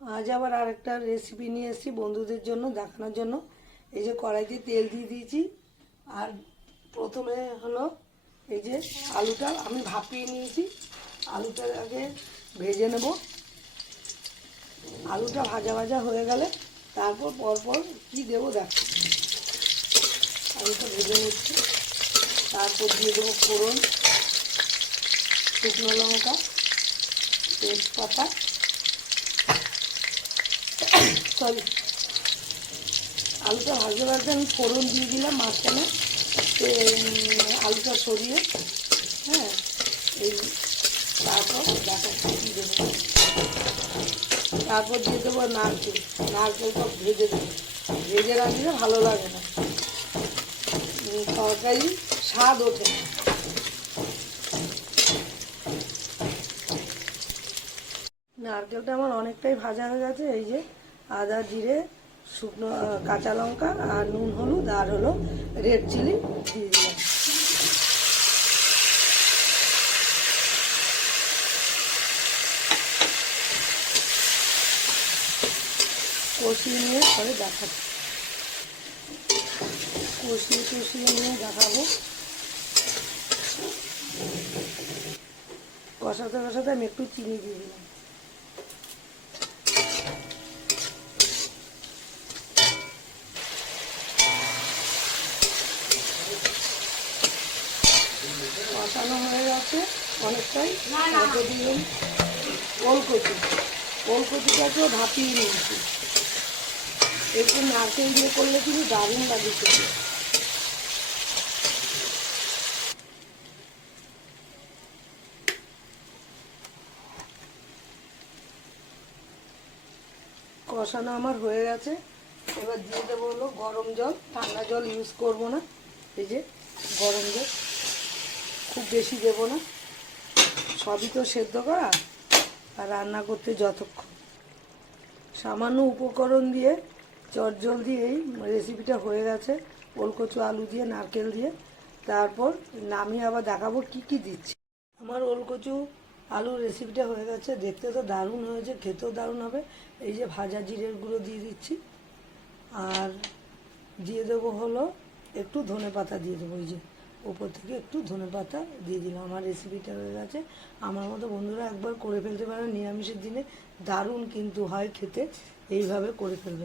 আজ আবার আরেকটা রেসিপি নিয়ে এসেছি বন্ধুদের জন্য দেখানোর জন্য। এই যে কড়াইতে তেল দিয়ে দিয়েছি, আর প্রথমে হলো এই যে আলুটা আমি ভাপিয়ে নিয়েছি। আলুটা আগে ভেজে নেব। আলুটা ভাজা ভাজা হয়ে গেলে তারপর পরপর কী দেবো দেখ। আলুটা ভেজে নিচ্ছি, তারপর দিয়ে দেবো ফোড়ন, শুকনো লঙ্কা, তেজপাতা, সরি আলুটা ভাজতে ভাজতে আমি ফোড়ন দিয়ে দিলাম মাঝখানে, আলুটা সরিয়ে। হ্যাঁ, এই তারপর দেখো কী দেবো, তারপর দিয়ে দেবো নারকেল। নারকেলটা ভেজে দেবো, ভেজে রাখলে ভালো লাগে না, তরকারি স্বাদ ওঠে না। নারকেলটা আমার অনেকটাই ভাজা হয়ে গেছে। এই যে আদা, জিরে, শুকনো কাঁচা লঙ্কা আর নুন, হলুদ আর হলো রেড চিলি দিয়ে দিলাম। কষিয়ে নিয়ে পরে দেখাবো, কষিয়ে নিয়ে দেখাবো। কষাতে কষাতে আমি একটু চিনি দিয়ে দিলাম। কষানো হয়ে গেছে অনেকটাই। তারপর দিলাম ওলকচি। ওলকচিটাকেও ভাপিয়ে নিয়েছি। একটু নারকেল দিয়ে করলে কিন্তু দারুণ লাগে খেতে। কষানো আমার হয়ে গেছে। এবার দিয়ে দেবো হলো গরম জল। ঠান্ডা জল ইউজ করব না, এই যে গরম জল, খুব বেশি দেবো না। সবই তো সেদ্ধ করা, আর রান্না করতে যতক্ষণ। সামান্য উপকরণ দিয়ে চটজলদি এই রেসিপিটা হয়ে গেছে, ওলকচু আলু দিয়ে, নারকেল দিয়ে। তারপর নামিয়ে আবার দেখাবো কি কি দিচ্ছি। আমার ওলকচু আলুর রেসিপিটা হয়ে গেছে। দেখতে তো দারুণ হয়েছে, খেতেও দারুণ হবে। এই যে ভাজা জিরের গুঁড়ো দিয়ে দিচ্ছি, আর দিয়ে দেবো হলো একটু ধনেপাতা দিয়ে দেবো। এই যে ওপর থেকে একটু ধনেপাতা দিয়ে দিলাম। আমার রেসিপিটা হয়ে গেছে। আমার মতো বন্ধুরা একবার করে ফেলতে পারেন নিরামিষের দিনে, দারুণ কিন্তু হয় খেতে। এইভাবে করে ফেলবেন।